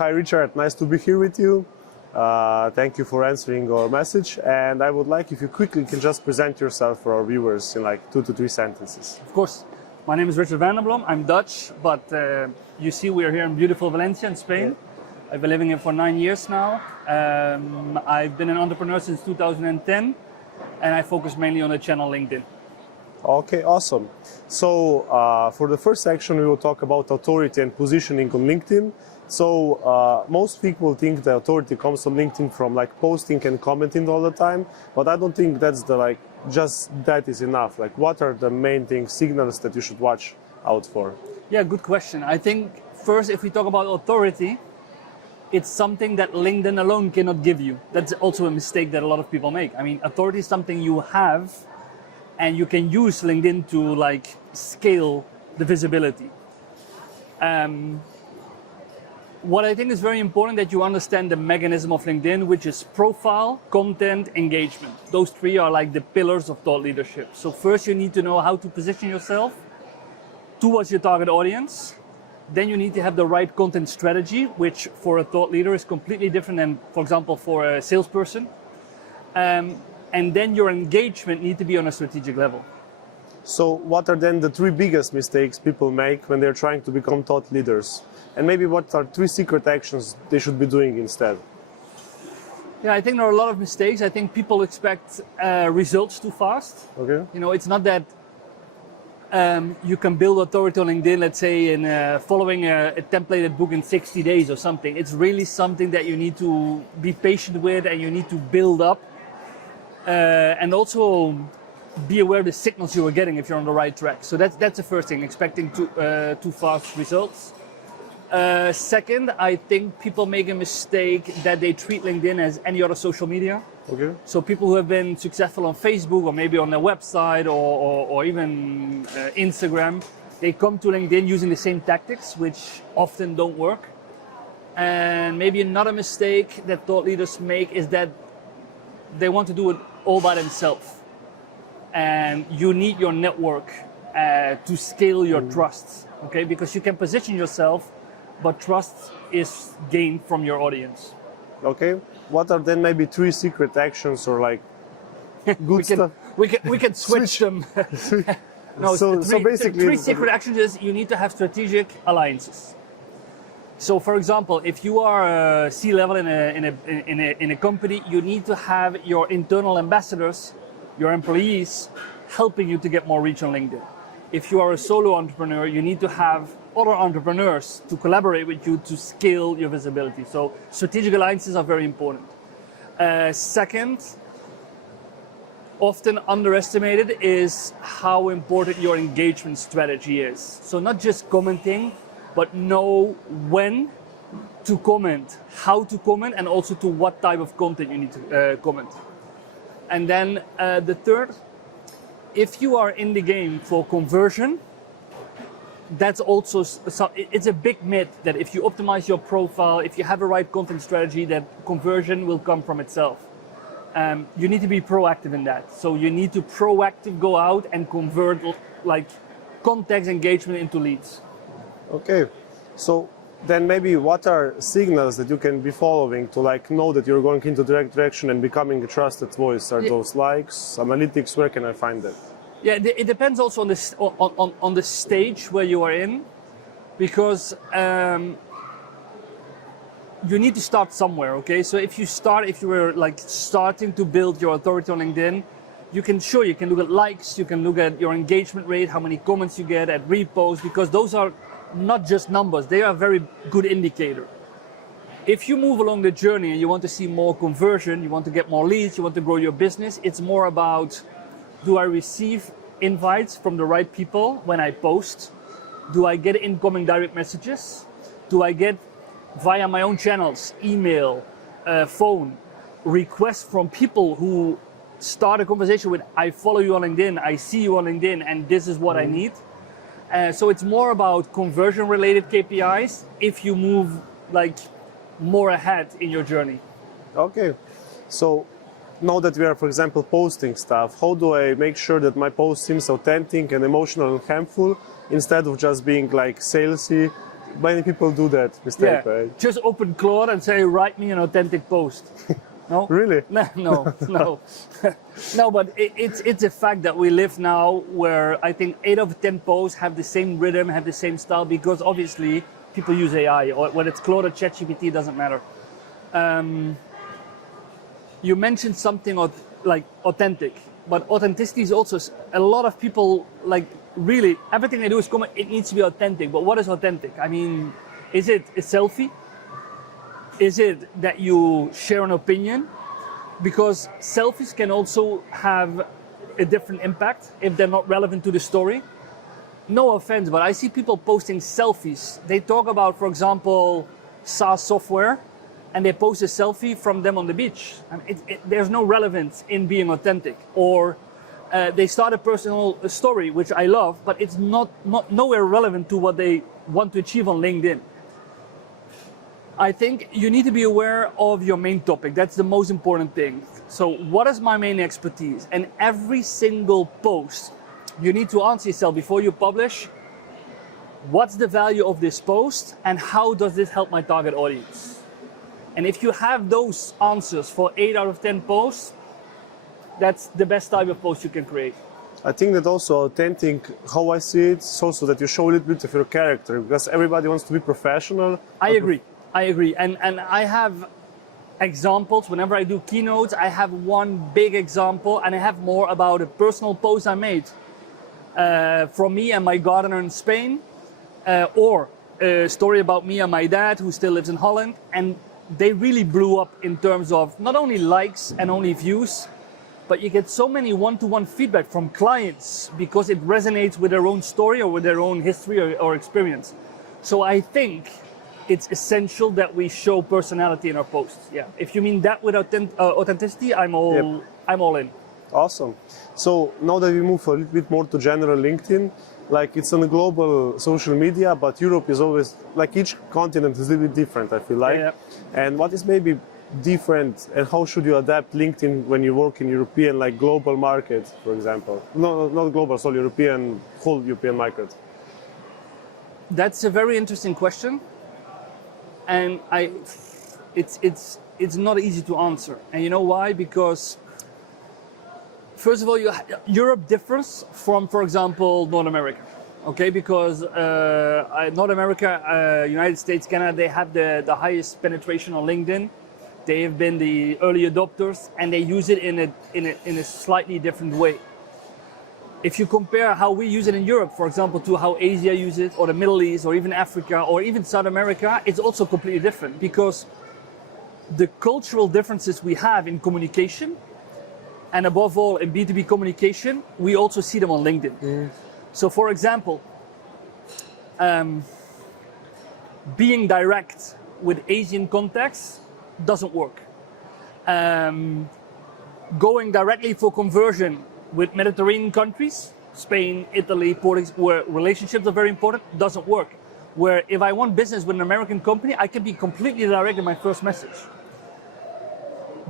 Hi Richard, nice to be here with you. Thank you for answering our message. And I would like if you quickly can just present yourself for our viewers in like 2 to 3 sentences. Of course. My name is Richard Blom. I'm Dutch, but you see we're here in beautiful Valencia in Spain. Yeah. I've been living here for 9 years now. I've been an entrepreneur since 2010, and I focus mainly on the channel LinkedIn. Okay, awesome. So for the first section, we will talk about authority and positioning on LinkedIn. So most people think the authority comes from LinkedIn from like posting and commenting all the time, but I don't think that's the just that is enough. Like, what are the main things, signals that you should watch out for? Yeah, good question. I think first, if we talk about authority, it's something that LinkedIn alone cannot give you. That's also a mistake that a lot of people make. I mean, authority is something you have, and you can use LinkedIn to like scale the visibility. What I think is very important that you understand the mechanism of LinkedIn, which is profile, content, engagement. Those three are like the pillars of thought leadership. So first you need to know how to position yourself towards your target audience. Then you need to have the right content strategy, which for a thought leader is completely different than, for example, for a salesperson. And then your engagement needs to be on a strategic level. So what are then the 3 biggest mistakes people make when they're trying to become thought leaders? And maybe what are 3 secret actions they should be doing instead? Yeah, I think there are a lot of mistakes. I think people expect results too fast. Okay. You know, it's not that you can build authority on LinkedIn, let's say, in following a templated book in 60 days or something. It's really something that you need to be patient with and you need to build up. And also be aware of the signals you are getting if you're on the right track. So that's the first thing, expecting too fast results. Second, I think people make a mistake that they treat LinkedIn as any other social media. Okay. So people who have been successful on Facebook or maybe on their website or even Instagram, they come to LinkedIn using the same tactics, which often don't work. And maybe another mistake that thought leaders make is that they want to do it all by themselves. And you need your network to scale your trust, okay? Because you can position yourself, but trust is gained from your audience. Okay. What are then maybe 3 secret actions or like good stuff? We can switch them. No, so basically, 3 secret actions is you need to have strategic alliances. So, for example, if you are a C-level in a company, you need to have your internal ambassadors, your employees, helping you to get more reach on LinkedIn. If you are a solo entrepreneur, you need to have other entrepreneurs to collaborate with you to scale your visibility. So strategic alliances are very important. Second, often underestimated is how important your engagement strategy is. So not just commenting, but know when to comment, how to comment, and also to what type of content you need to comment. And then the third, if you are in the game for conversion, that's also, it's a big myth that if you optimize your profile, if you have a right content strategy, that conversion will come from itself. You need to be proactive in that. So you need to proactively go out and convert like contacts, engagement into leads. Okay, so then maybe what are signals that you can be following to like know that you're going into the right direction and becoming a trusted voice? Are those likes, analytics? Where can I find that? Yeah, it depends also on the stage where you are in, because you need to start somewhere. Okay, so if you were like starting to build your authority on LinkedIn, you can look at likes, you can look at your engagement rate, how many comments you get, at reposts, because those are not just numbers, they are a very good indicator. If you move along the journey and you want to see more conversion, you want to get more leads, you want to grow your business, it's more about, do I receive invites from the right people when I post? Do I get incoming direct messages? Do I get via my own channels, email, phone, requests from people who start a conversation with, I follow you on LinkedIn, I see you on LinkedIn, and this is what I need. So it's more about conversion related KPIs if you move like more ahead in your journey. Okay, so now that we are, for example, posting stuff, how do I make sure that my post seems authentic and emotional and helpful instead of just being like salesy many people do that mistake, Yeah, right? just open Claude and say, write me an authentic post. No? Really? No. No, but it's a fact that we live now where I think 8 of 10 posts have the same rhythm, have the same style, because obviously people use AI, or whether it's Claude or ChatGPT, it doesn't matter. You mentioned something like authentic, but authenticity is also, a lot of people, like, really, everything they do is common, it needs to be authentic. But what is authentic? I mean, is it a selfie? Is it that you share an opinion? Because selfies can also have a different impact if they're not relevant to the story. No offense, but I see people posting selfies. They talk about, for example, SaaS software, and they post a selfie from them on the beach. I mean, there's no relevance in being authentic. Or they start a personal story, which I love, but it's nowhere relevant to what they want to achieve on LinkedIn. I think you need to be aware of your main topic. That's the most important thing. So what is my main expertise? And every single post, you need to answer yourself before you publish, what's the value of this post and how does this help my target audience? And if you have those answers for 8 out of 10 posts, that's the best type of post you can create. I think that also authentic, how I see it, is also that you show a little bit of your character, because everybody wants to be professional. I agree. And I have examples. Whenever I do keynotes, I have one big example, and I have more about a personal post I made from me and my gardener in Spain, or a story about me and my dad who still lives in Holland. And they really blew up in terms of not only likes and only views, but you get so many one-to-one feedback from clients because it resonates with their own story or with their own history or experience. So I think it's essential that we show personality in our posts. Yeah, if you mean that with authenticity, I'm all in. Awesome. So now that we move a little bit more to general LinkedIn, like it's on a global social media, but Europe is always, like each continent is a little bit different, I feel like. Yeah. And what is maybe different, and how should you adapt LinkedIn when you work in European, like global market, for example? No, not global, sorry, European, whole European market. That's a very interesting question. And it's not easy to answer. And you know why? Because first of all, Europe differs from, for example, North America. Okay, because North America, United States, Canada, they have the highest penetration on LinkedIn. They have been the early adopters, and they use it in a slightly different way. If you compare how we use it in Europe, for example, to how Asia uses it, or the Middle East, or even Africa, or even South America, it's also completely different, because the cultural differences we have in communication, and above all in B2B communication, we also see them on LinkedIn. Mm. So for example, being direct with Asian contacts doesn't work. Going directly for conversion with Mediterranean countries, Spain, Italy, Portugal, where relationships are very important, doesn't work. Where if I want business with an American company, I can be completely direct in my first message.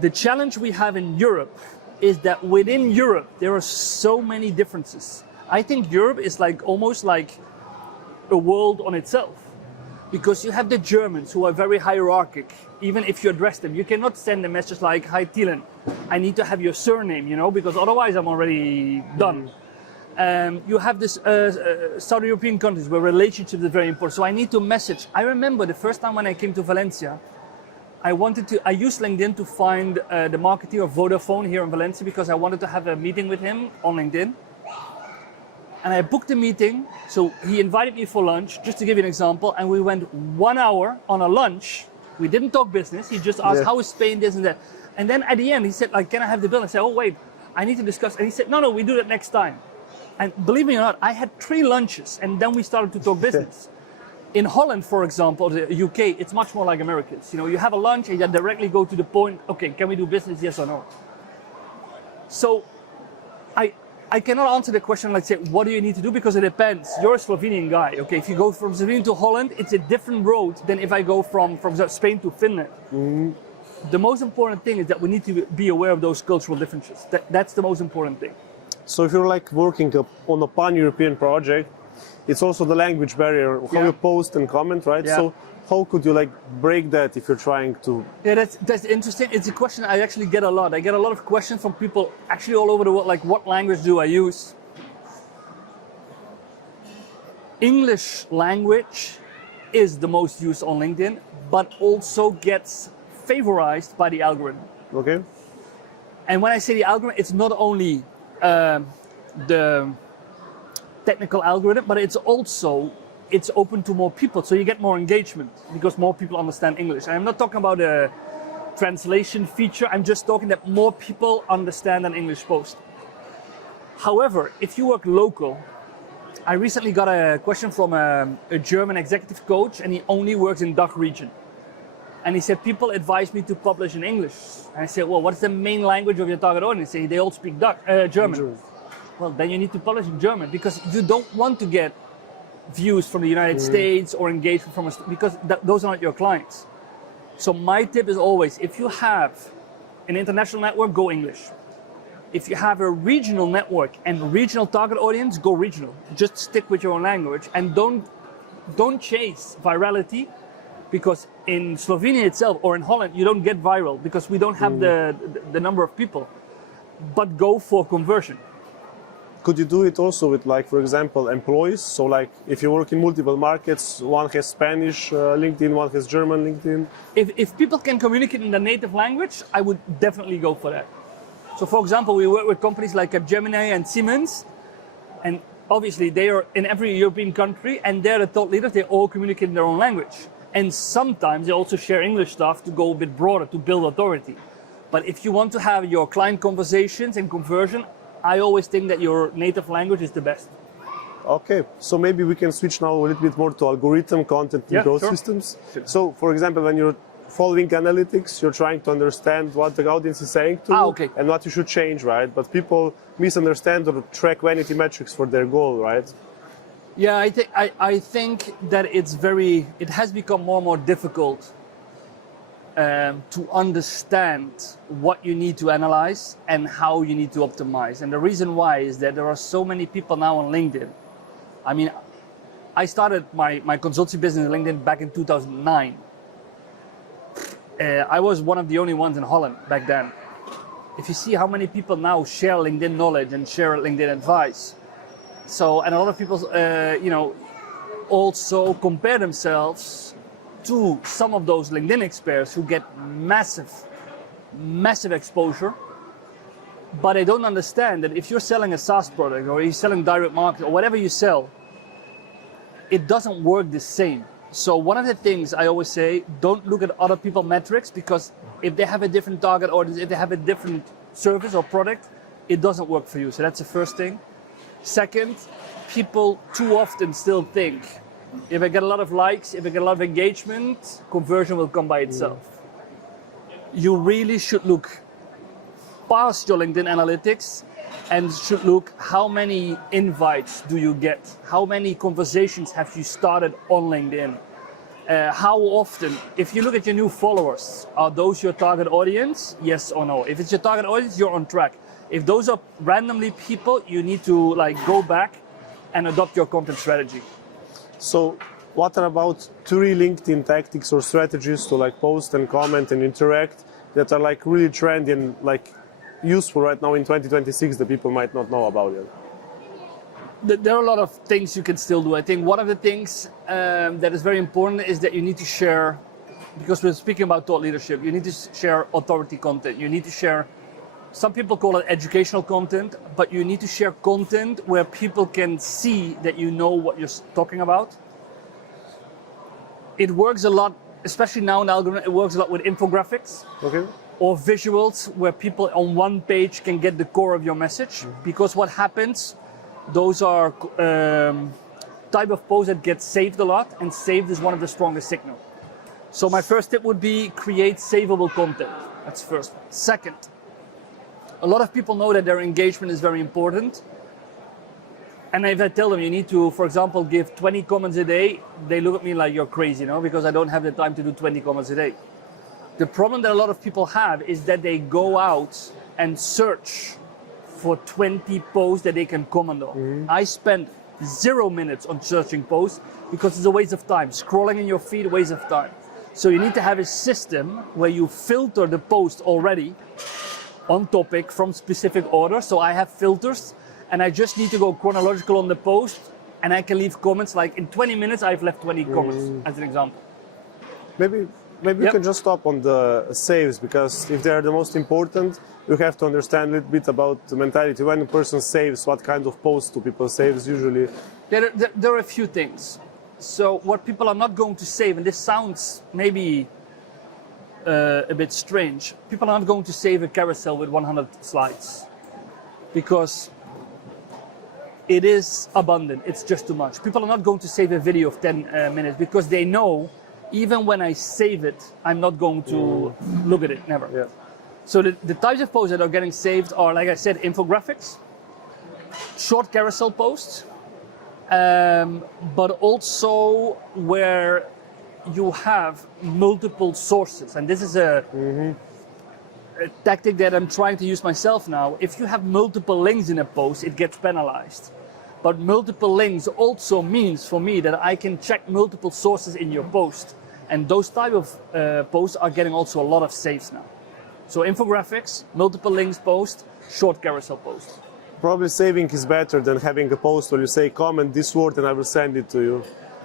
The challenge we have in Europe is that within Europe, there are so many differences. I think Europe is like almost like a world on itself, because you have the Germans who are very hierarchic. Even if you address them, you cannot send a message like, "Hi Thielen, I need to have your surname," you know, because otherwise I'm already done. You have this South European countries where relationships are very important. So I need to message. I remember the first time when I came to Valencia, I used LinkedIn to find the marketer of Vodafone here in Valencia, because I wanted to have a meeting with him on LinkedIn. And I booked a meeting, so he invited me for lunch, just to give you an example, and we went 1 hour on a lunch. We didn't talk business, he just asked, how is Spain, this and that. And then at the end, he said, like, can I have the bill? I said, oh wait, I need to discuss. And he said, no, we do that next time. And believe me or not, I had 3 lunches, and then we started to talk business. In Holland, for example, the UK, it's much more like Americans. You know, you have a lunch and you directly go to the point, okay, can we do business, yes or no? So, I cannot answer the question like say, what do you need to do? Because it depends. You're a Slovenian guy, okay? If you go from Slovenia to Holland, it's a different road than if I go from Spain to Finland. Mm. The most important thing is that we need to be aware of those cultural differences. That's the most important thing. So if you're like working on a pan-European project, it's also the language barrier, how Yeah. you post and comment, right? Yeah. So how could you like break that if you're trying to? Yeah, that's interesting. It's a question I actually get a lot. I get a lot of questions from people actually all over the world, like what language do I use? English language is the most used on LinkedIn, but also gets favorized by the algorithm. Okay. And when I say the algorithm, it's not only the technical algorithm, but it's open to more people, so you get more engagement because more people understand English. And I'm not talking about a translation feature, I'm just talking that more people understand an English post. However, if you work local, I recently got a question from a German executive coach, and he only works in DACH region. And he said, people advise me to publish in English. And I said, well, what's the main language of your target audience? They all speak German. Well, then you need to publish in German because you don't want to get views from the United States or engagement from because those are not your clients. So my tip is always, if you have an international network, go English. If you have a regional network and regional target audience, go regional. Just stick with your own language and don't chase virality, because in Slovenia itself or in Holland you don't get viral because we don't have the number of people. But go for conversion. Could you do it also with, like, for example, employees? So, like, if you work in multiple markets, one has Spanish LinkedIn, one has German LinkedIn. If people can communicate in their native language, I would definitely go for that. So, for example, we work with companies like Gemini and Siemens, and obviously they are in every European country, and they're the thought leaders. They all communicate in their own language, and sometimes they also share English stuff to go a bit broader to build authority. But if you want to have your client conversations and conversion, I always think that your native language is the best. Okay, so maybe we can switch now a little bit more to algorithm content in those systems. Sure. So, for example, when you're following analytics, you're trying to understand what the audience is saying to you and what you should change, right? But people misunderstand or track vanity metrics for their goal, right? Yeah, I think that it has become more and more difficult to understand what you need to analyze and how you need to optimize. And the reason why is that there are so many people now on LinkedIn. I mean, I started my consultancy business on LinkedIn back in 2009. I was one of the only ones in Holland back then. If you see how many people now share LinkedIn knowledge and share LinkedIn advice. So, and a lot of people, also compare themselves to some of those LinkedIn experts who get massive exposure, but they don't understand that if you're selling a SaaS product or you're selling direct marketing or whatever you sell, it doesn't work the same. So one of the things I always say, don't look at other people's metrics, because if they have a different target audience, if they have a different service or product, it doesn't work for you. So that's the first thing. Second, people too often still think, if I get a lot of likes, if I get a lot of engagement, conversion will come by itself. You really should look past your LinkedIn analytics and should look how many invites do you get? How many conversations have you started on LinkedIn? How often, if you look at your new followers, are those your target audience? Yes or no? If it's your target audience, you're on track. If those are randomly people, you need to go back and adopt your content strategy. So what are about 3 LinkedIn tactics or strategies to post and comment and interact that are really trendy and useful right now in 2026 that people might not know about it? There are a lot of things you can still do. I think one of the things that is very important is that you need to share, because we're speaking about thought leadership, you need to share authority content. You need to share, some people call it educational content, but you need to share content where people can see that you know what you're talking about. It works a lot, especially now in the algorithm, it works a lot with infographics. Okay. Or visuals where people on one page can get the core of your message. Because what happens, those are type of posts that get saved a lot, and saved is one of the strongest signals. So my first tip would be create savable content. That's first. Second, a lot of people know that their engagement is very important. And if I tell them you need to, for example, give 20 comments a day, they look at me like you're crazy, because I don't have the time to do 20 comments a day. The problem that a lot of people have is that they go out and search for 20 posts that they can comment on. I spent 0 minutes on searching posts because it's a waste of time. Scrolling in your feed, a waste of time. So you need to have a system where you filter the post already on topic from specific order. So I have filters and I just need to go chronological on the post and I can leave comments. Like in 20 minutes, I've left 20 comments as an example. Maybe you can just stop on the saves, because if they are the most important, you have to understand a little bit about the mentality. When a person saves, what kind of posts do people saves usually? There are a few things. So what people are not going to save, and this sounds maybe a bit strange, people are not going to save a carousel with 100 slides because it is abundant, it's just too much. People are not going to save a video of 10 minutes because they know even when I save it, I'm not going to look at it, never. Yeah. So the types of posts that are getting saved are, like I said, infographics, short carousel posts, but also where you have multiple sources. And this is a tactic that I'm trying to use myself now. If you have multiple links in a post, it gets penalized. But multiple links also means for me that I can check multiple sources in your post. And those type of posts are getting also a lot of saves now. So infographics, multiple links post, short carousel post. Probably saving is better than having a post where you say comment this word and I will send it to you,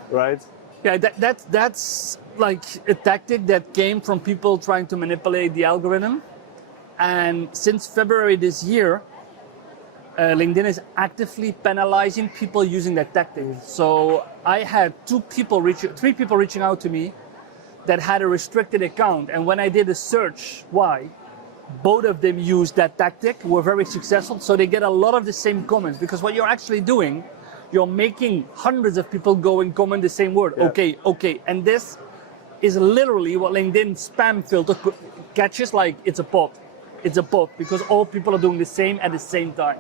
right? Yeah, that's like a tactic that came from people trying to manipulate the algorithm. And since February this year, LinkedIn is actively penalizing people using that tactic. So I had three people reaching out to me that had a restricted account. And when I did a search why, both of them used that tactic, were very successful. So they get a lot of the same comments, because what you're actually doing, you're making hundreds of people go and comment the same word. Yeah. Okay, okay. And this is literally what LinkedIn spam filter catches, like it's a bot. It's a bot because all people are doing the same at the same time.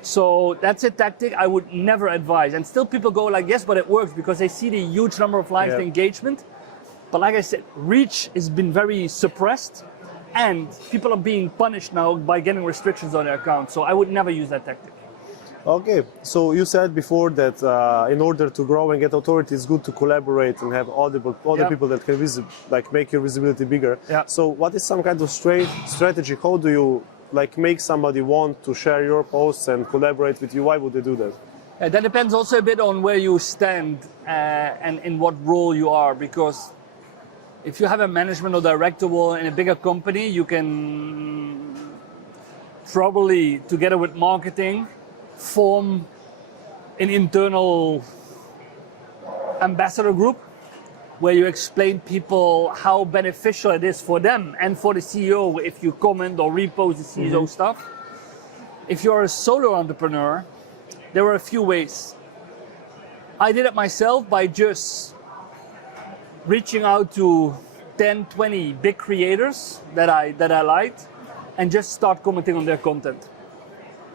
So that's a tactic I would never advise. And still people go like, yes, but it works because they see the huge number of likes, the engagement. But like I said, reach has been very suppressed and people are being punished now by getting restrictions on their account. So I would never use that tactic. Okay, so you said before that in order to grow and get authority, it's good to collaborate and have other people that can make your visibility bigger. Yeah. So what is some kind of strategy? How do you make somebody want to share your posts and collaborate with you? Why would they do that? That depends also a bit on where you stand and in what role you are, because if you have a management or director role in a bigger company, you can probably, together with marketing, form an internal ambassador group where you explain people how beneficial it is for them and for the CEO if you comment or repost the CEO stuff. If you're a solo entrepreneur, there are a few ways. I did it myself by just reaching out to 10, 20 big creators that I liked and just start commenting on their content.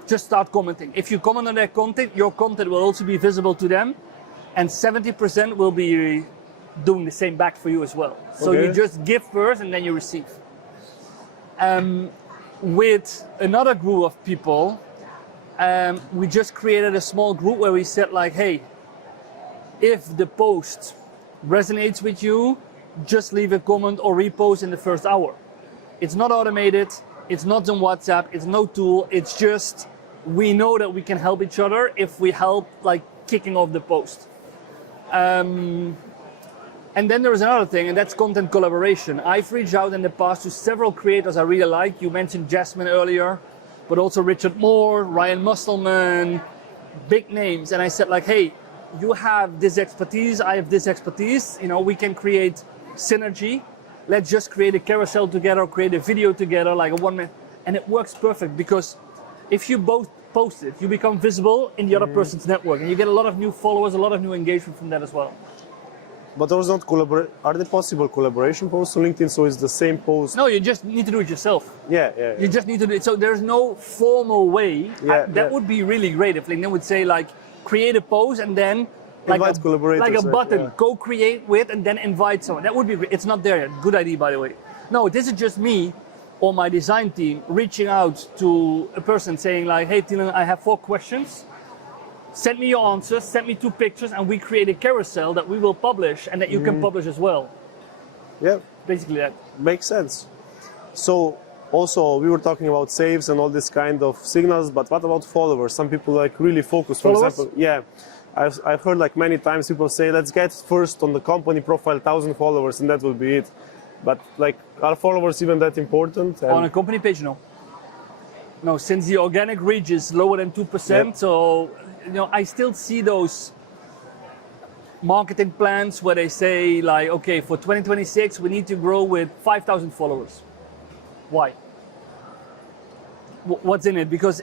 Just start commenting. If you comment on their content, your content will also be visible to them, and 70% will be doing the same back for you as well. So you just give first and then you receive. With another group of people, we just created a small group where we said like, hey, if the post resonates with you, just leave a comment or repost in the first hour. It's not automated, it's not on WhatsApp, it's no tool, it's just, we know that we can help each other if we help kicking off the post. And then there's another thing, and that's content collaboration. I've reached out in the past to several creators I really like. You mentioned Jasmine earlier, but also Richard Moore, Ryan Musselman, big names. And I said like, hey, you have this expertise, I have this expertise, we can create synergy. Let's just create a carousel together, create a video together, like a 1 minute. And it works perfect because if you both post it, you become visible in the other person's network and you get a lot of new followers, a lot of new engagement from that as well. But those not are there possible collaboration posts on LinkedIn? So it's the same post? No, you just need to do it yourself. Yeah. You just need to do it. So there's no formal way. That would be really great if LinkedIn would say create a post and then invite collaborators, like a button, co-create with and then invite someone. That would be great. It's not there yet. Good idea, by the way. No, this is just me or my design team reaching out to a person saying like, hey, Tilan, I have 4 questions. send me your answers, send me 2 pictures, and we create a carousel that we will publish and that you can publish as well. Yeah, Basically that. makes sense. So also we were talking about saves and all this kind of signals, but what about followers? Some people like really focus, for Followers? example. Yeah, I've heard like many times people say, let's get first on the company profile 1,000 followers and that will be it. But like, are followers even that important? On a company page, no. No, since the organic reach is lower than 2%, so I still see those marketing plans where they say like, okay, for 2026 we need to grow with 5,000 followers. Why? What's in it? Because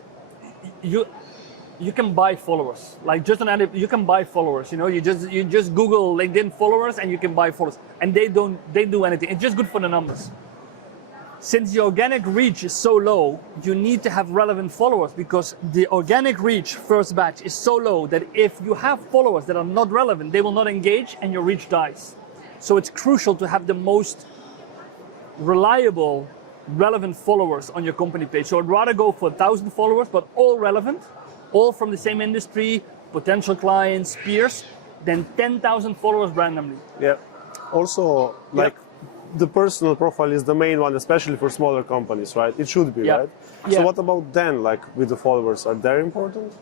you can buy followers. Like just on any, you can buy followers. You just Google LinkedIn followers and you can buy followers, and they do anything. It's just good for the numbers. Since the organic reach is so low, you need to have relevant followers, because the organic reach first batch is so low that if you have followers that are not relevant, they will not engage and your reach dies. So it's crucial to have the most reliable, relevant followers on your company page. So I'd rather go for 1,000 followers, but all relevant, all from the same industry, potential clients, peers, than 10,000 followers randomly. Yeah. Also, like, the personal profile is the main one, especially for smaller companies, right? It should be, right? Yeah. So what about then, like with the followers? Are they important?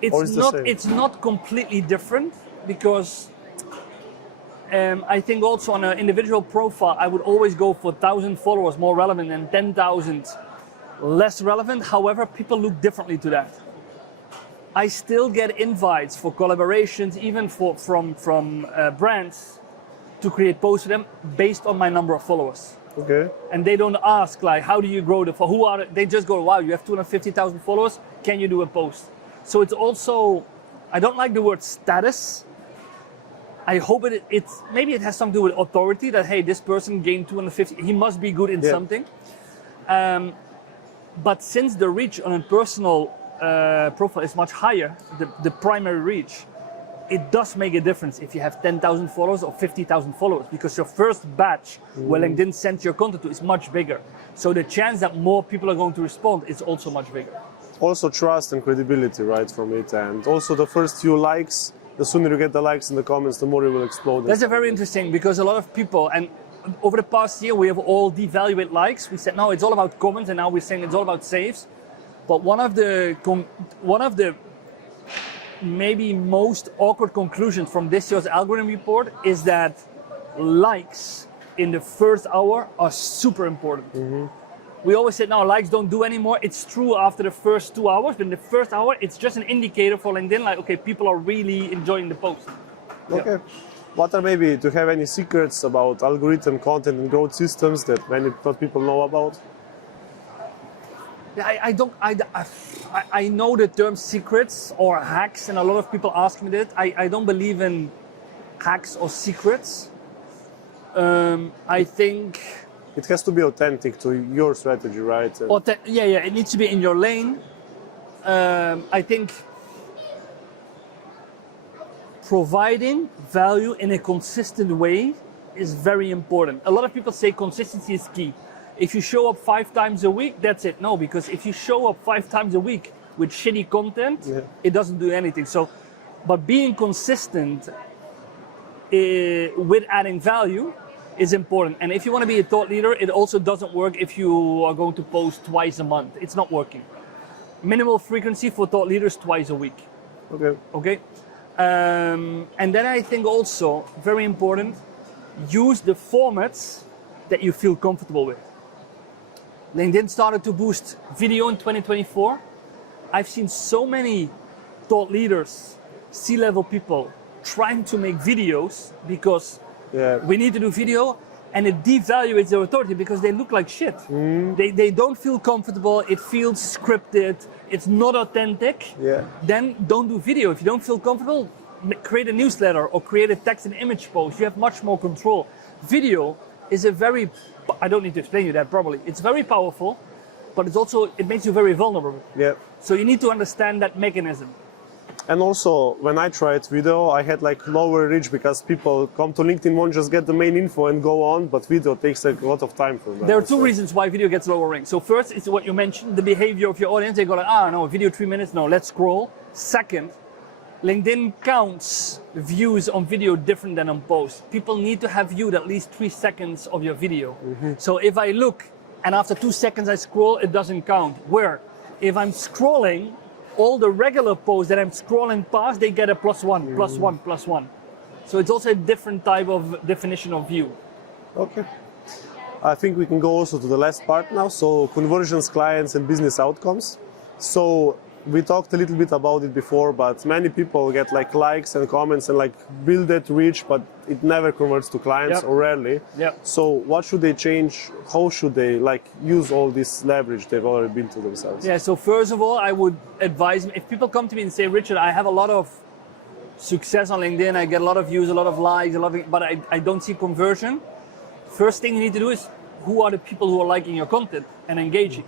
It's not completely different, because I think also on an individual profile, I would always go for 1,000 followers more relevant than 10,000 less relevant. However, people look differently to that. I still get invites for collaborations, even from brands, to create posts for them based on my number of followers. Okay. And they don't ask like, how do you grow they just go, wow, you have 250,000 followers, can you do a post? So it's also, I don't like the word status. I hope maybe it has something to do with authority, that hey, this person gained 250, he must be good in something. But since the reach on a personal profile is much higher, the primary reach, it does make a difference if you have 10,000 followers or 50,000 followers, because your first batch where LinkedIn sends your content to is much bigger. So the chance that more people are going to respond is also much bigger. Also trust and credibility, right, from it. And also the first few likes, the sooner you get the likes in the comments, the more it will explode. That's a very interesting, because a lot of people, and over the past year we have all devalued likes. We said, no, it's all about comments, and now we're saying it's all about saves. But one of the maybe most awkward conclusions from this year's algorithm report is that likes in the first hour are super important. We always said, no, likes don't do anymore. It's true after the first 2 hours, but in the first hour, it's just an indicator for LinkedIn, like, okay, people are really enjoying the post. Okay. Yeah. What are maybe, to have any secrets about algorithm, content, and growth systems that many people know about? I know the term secrets or hacks, and a lot of people ask me that. I don't believe in hacks or secrets. I think it has to be authentic to your strategy, right? It needs to be in your lane. I think providing value in a consistent way is very important. A lot of people say consistency is key. If you show up 5 times a week, that's it. No, because if you show up 5 times a week with shitty content, it doesn't do anything. So, but being consistent with adding value is important. And if you want to be a thought leader, it also doesn't work if you are going to post twice a month. It's not working. Minimal frequency for thought leaders, twice a week. Okay. And then I think also, very important, use the formats that you feel comfortable with. LinkedIn started to boost video in 2024. I've seen so many thought leaders, C-level people trying to make videos because we need to do video, and it devaluates their authority because they look like shit. They don't feel comfortable, it feels scripted, it's not authentic. Then don't do video. If you don't feel comfortable, create a newsletter or create a text and image post. You have much more control. Video is I don't need to explain you that probably. It's very powerful, but it makes you very vulnerable. So you need to understand that mechanism. And also, when I tried video, I had like lower reach because people come to LinkedIn, won't just get the main info and go on, but video takes like a lot of time for them. There are two reasons why video gets lower rank. So first, it's what you mentioned, the behavior of your audience. They go like, no, video 3 minutes, no, let's scroll. Second, LinkedIn counts views on video different than on post. People need to have viewed at least 3 seconds of your video. So if I look and after 2 seconds I scroll, it doesn't count. Where if I'm scrolling, all the regular posts that I'm scrolling past, they get a +1, +1, +1. So it's also a different type of definition of view. Okay. I think we can go also to the last part now. So conversions, clients, and business outcomes. So we talked a little bit about it before, but many people get like likes and comments and like build that reach, but it never converts to clients or rarely. So what should they change? How should they like use all this leverage they've already built to themselves? Yeah, so first of all, I would advise, if people come to me and say, Richard, I have a lot of success on LinkedIn, I get a lot of views, a lot of likes, but I don't see conversion. First thing you need to do is, who are the people who are liking your content and engaging?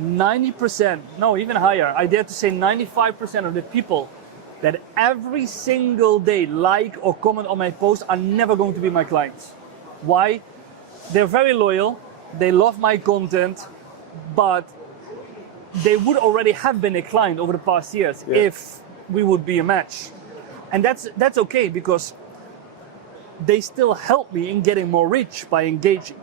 90%, no, even higher, I dare to say 95% of the people that every single day like or comment on my post are never going to be my clients. Why? They're very loyal, they love my content, but they would already have been a client over the past years if we would be a match. And that's okay, because they still help me in getting more reach by engaging.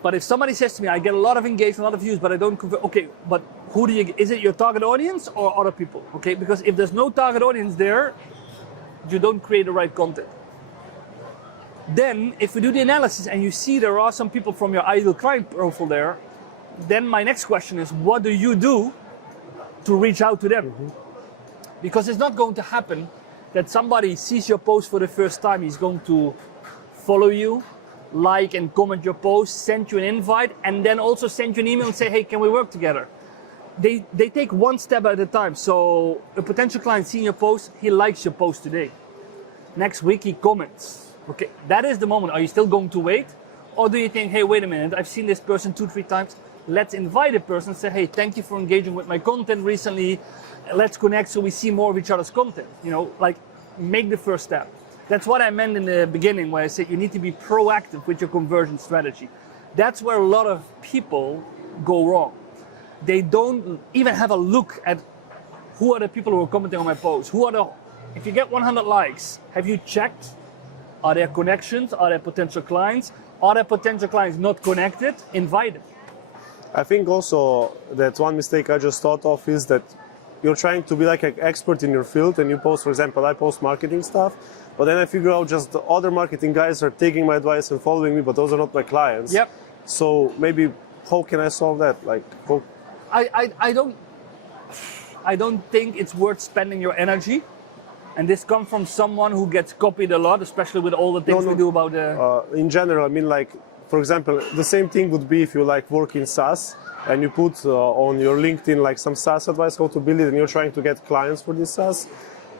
But if somebody says to me, I get a lot of engagement, a lot of views, but I don't convert, okay, but who do you, is it your target audience or other people? Okay, because if there's no target audience there, you don't create the right content. Then, if we do the analysis and you see there are some people from your ideal client profile there, then my next question is, what do you do to reach out to them? Because it's not going to happen that somebody sees your post for the first time, he's going to follow you, like and comment your post, send you an invite, and then also send you an email and say, hey, can we work together? They take one step at a time. So a potential client seeing your post, he likes your post today. Next week he comments. Okay, that is the moment. Are you still going to wait? Or do you think, hey, wait a minute, I've seen this person 2-3 times. Let's invite a person and say, hey, thank you for engaging with my content recently. Let's connect so we see more of each other's content. You know, like, make the first step. That's what I meant in the beginning, where I said you need to be proactive with your conversion strategy. That's where a lot of people go wrong. They don't even have a look at who are the people who are commenting on my post. If you get 100 likes, have you checked? Are there connections? Are there potential clients? Are there potential clients not connected? Invite them. I think also that one mistake I just thought of is that you're trying to be like an expert in your field and you post, for example, I post marketing stuff, but then I figure out just the other marketing guys are taking my advice and following me, but those are not my clients. So maybe how can I solve that? Like, how... I don't think it's worth spending your energy. And this comes from someone who gets copied a lot, especially with all the things we do about the... in general, I mean, like, for example, the same thing would be if you like work in SaaS and you put on your LinkedIn like some SaaS advice, how to build it, and you're trying to get clients for this SaaS.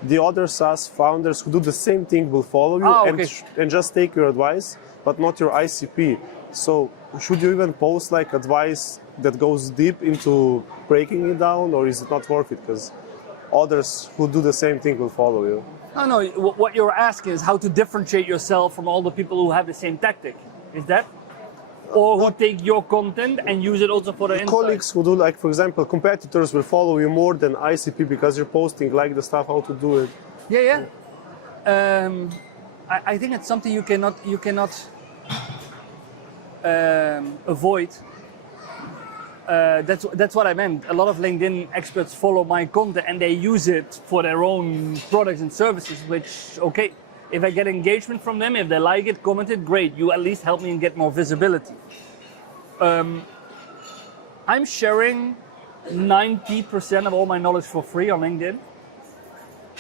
The other SaaS founders who do the same thing will follow you and just take your advice, but not your ICP. So should you even post like advice that goes deep into breaking it down, or is it not worth it? Because others who do the same thing will follow you. No, what you're asking is how to differentiate yourself from all the people who have the same tactic. Is that? Or who take your content and use it also for the insight? Colleagues who do, like, for example, competitors will follow you more than ICP because you're posting like the stuff, how to do it. I think it's something you cannot avoid. That's what I meant. A lot of LinkedIn experts follow my content and they use it for their own products and services, which, okay, if I get engagement from them, if they like it, comment it, great. You at least help me and get more visibility. I'm sharing 90% of all my knowledge for free on LinkedIn.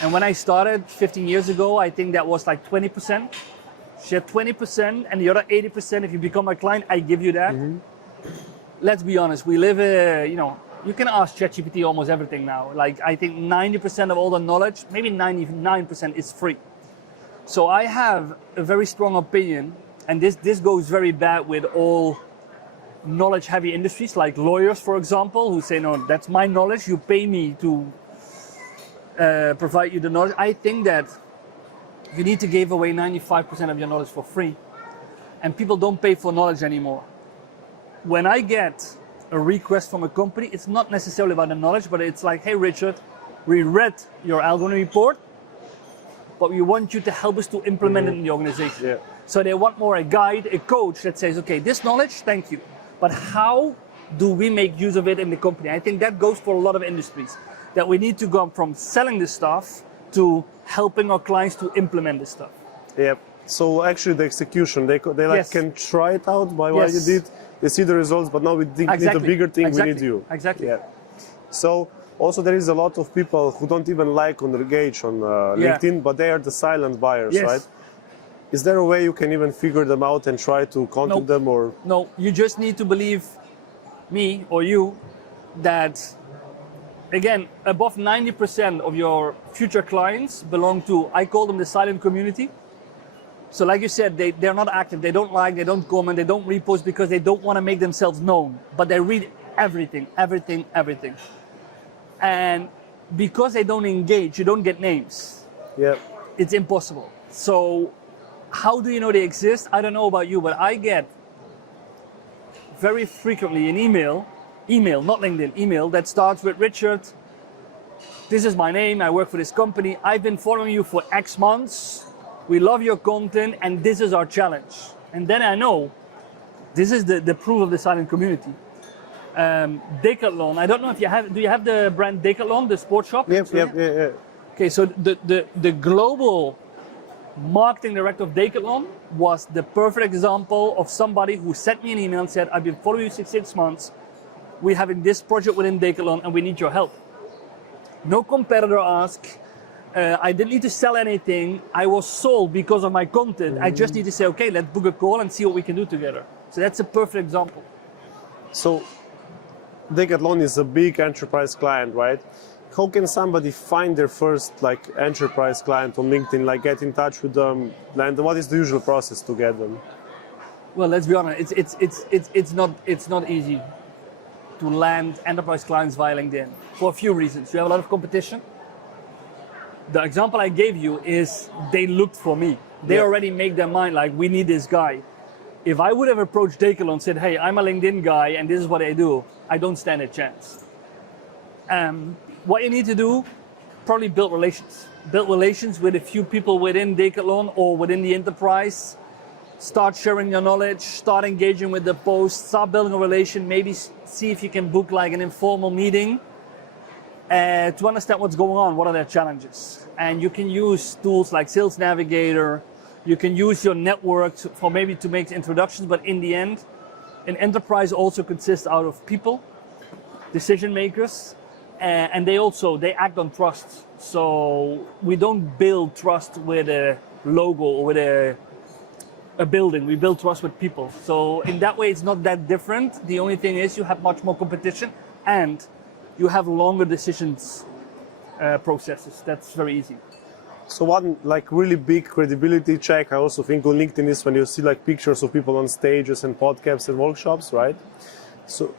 And when I started 15 years ago, I think that was like 20%. Share 20% and the other 80%, if you become my client, I give you that. Let's be honest, we live you can ask ChatGPT almost everything now. Like, I think 90% of all the knowledge, maybe 99% is free. So I have a very strong opinion, and this goes very bad with all knowledge-heavy industries like lawyers, for example, who say, no, that's my knowledge, you pay me to provide you the knowledge. I think that you need to give away 95% of your knowledge for free, and people don't pay for knowledge anymore. When I get a request from a company, it's not necessarily about the knowledge, but it's like, hey Richard, we read your algorithm report, but we want you to help us to implement it in the organization. Yeah. So they want more a guide, a coach that says, okay, this knowledge, thank you, but how do we make use of it in the company? I think that goes for a lot of industries, that we need to go from selling this stuff to helping our clients to implement this stuff. Yeah. So actually the execution, they like Yes. can try it out by what you Yes. did, they see the results, but now we need a bigger thing, we need you. Exactly. Yeah. So also there is a lot of people who don't even like or engage on LinkedIn, but they are the silent buyers, Yes. right? Is there a way you can even figure them out and try to contact them, or? No, you just need to believe me or you that, again, above 90% of your future clients belong to, I call them the silent community. So like you said, they're not active, they don't like, they don't comment, they don't repost because they don't want to make themselves known, but they read everything. And because they don't engage, you don't get names. Yeah. It's impossible. So how do you know they exist? I don't know about you, but I get very frequently an email, not LinkedIn, email that starts with, Richard, this is my name, I work for this company, I've been following you for X months, we love your content, and this is our challenge. And then I know this is the proof of the silent community. Decathlon, I don't know if you have, do you have the brand Decathlon, the sports shop? Yep. Okay, so the global marketing director of Decathlon was the perfect example of somebody who sent me an email and said, I've been following you 6 months, we're having this project within Decathlon and we need your help. No competitor asked, I didn't need to sell anything, I was sold because of my content, I just need to say, okay, let's book a call and see what we can do together. So that's a perfect example. So Decathlon is a big enterprise client, right? How can somebody find their first enterprise client on LinkedIn, get in touch with them, and what is the usual process to get them? Well, let's be honest, it's not easy to land enterprise clients via LinkedIn for a few reasons. You have a lot of competition. The example I gave you is they looked for me. They already make their mind we need this guy. If I would have approached Decathlon and said, hey, I'm a LinkedIn guy and this is what I do, I don't stand a chance. What you need to do, probably build relations. Build relations with a few people within Decathlon or within the enterprise. Start sharing your knowledge, start engaging with the posts, start building a relation, maybe see if you can book an informal meeting to understand what's going on, what are their challenges. And you can use tools like Sales Navigator, you can use your network for maybe to make introductions, but in the end, an enterprise also consists out of people, decision makers, and they act on trust. So we don't build trust with a logo or with a building, we build trust with people. So in that way, it's not that different. The only thing is you have much more competition and you have longer decisions processes. That's very easy. So one really big credibility check I also think on LinkedIn is when you see pictures of people on stages and podcasts and workshops, right? So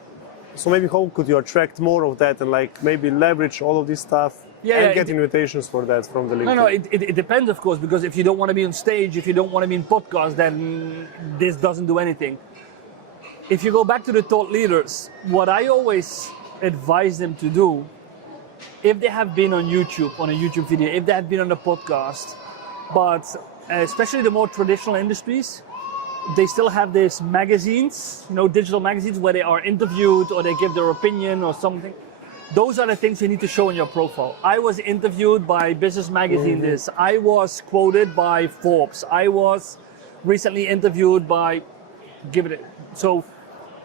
maybe how could you attract more of that and maybe leverage all of this stuff and get invitations for that from the LinkedIn? No, it depends, of course, because if you don't want to be on stage, if you don't want to be in podcasts, then this doesn't do anything. If you go back to the thought leaders, what I always advise them to do, if they have been on YouTube, on a YouTube video, if they have been on a podcast, but especially the more traditional industries, they still have these magazines, digital magazines where they are interviewed or they give their opinion or something. Those are the things you need to show in your profile. I was interviewed by Business Magazine this. I was quoted by Forbes. I was recently interviewed by, So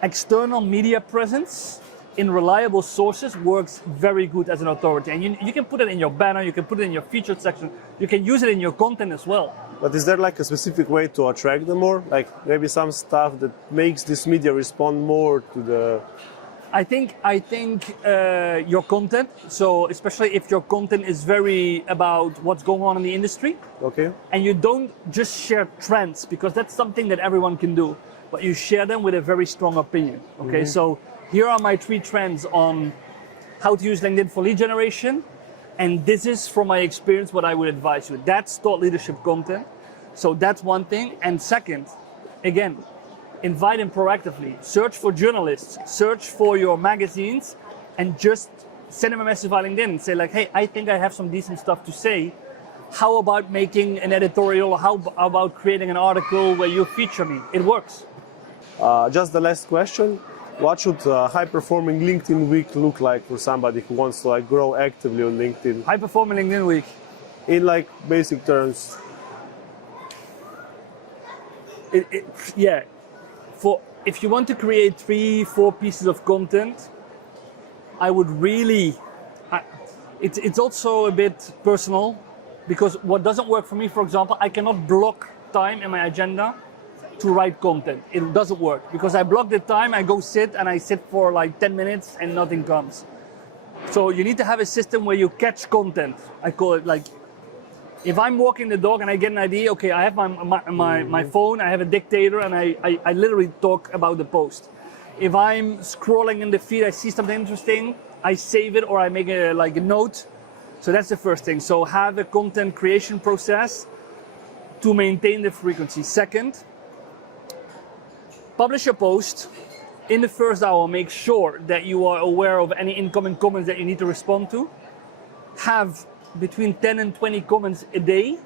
external media presence in reliable sources works very good as an authority. And you can put it in your banner, you can put it in your featured section, you can use it in your content as well. But is there a specific way to attract them more? Maybe some stuff that makes this media respond more to the I think your content. So especially if your content is very about what's going on in the industry, Okay. and you don't just share trends, because that's something that everyone can do, but you share them with a very strong opinion. Okay, so here are my 3 trends on how to use LinkedIn for lead generation, and this is from my experience what I would advise you. That's thought leadership content. So that's one thing. And second, again, invite them proactively. Search for journalists, search for your magazines, and just send them a message via LinkedIn and say like, hey, I think I have some decent stuff to say. How about making an editorial? Or how about creating an article where you feature me? It works. Just the last question. What should high-performing LinkedIn week look like for somebody who wants to like grow actively on LinkedIn? High performing LinkedIn week. In like basic terms. Yeah. If you want to create 3-4 pieces of content, I would really. It's also a bit personal, because what doesn't work for me, for example, I cannot block time in my agenda to write content. It doesn't work because I block the time, I go sit and I sit for like 10 minutes and nothing comes. So you need to have a system where you catch content. I call it like, if I'm walking the dog and I get an idea, okay, I have my phone, I have a dictator, and I literally talk about the post. If I'm scrolling in the feed, I see something interesting, I save it or I make a note. So that's the first thing. So have a content creation process to maintain the frequency. Second, publish a post. In the first hour, make sure that you are aware of any incoming comments that you need to respond to. Have between 10 and 20 comments a day,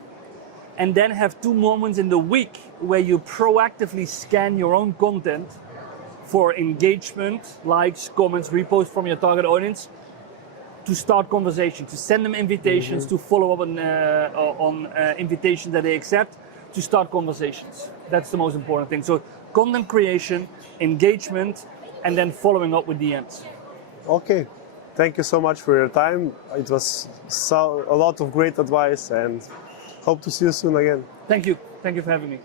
and then have 2 moments in the week where you proactively scan your own content for engagement, likes, comments, reposts from your target audience, to start conversation, to send them invitations, to follow up on invitations that they accept, to start conversations. That's the most important thing. So content creation, engagement, and then following up with DMs. Okay. Thank you so much for your time. It was a lot of great advice, and hope to see you soon again. Thank you. Thank you for having me.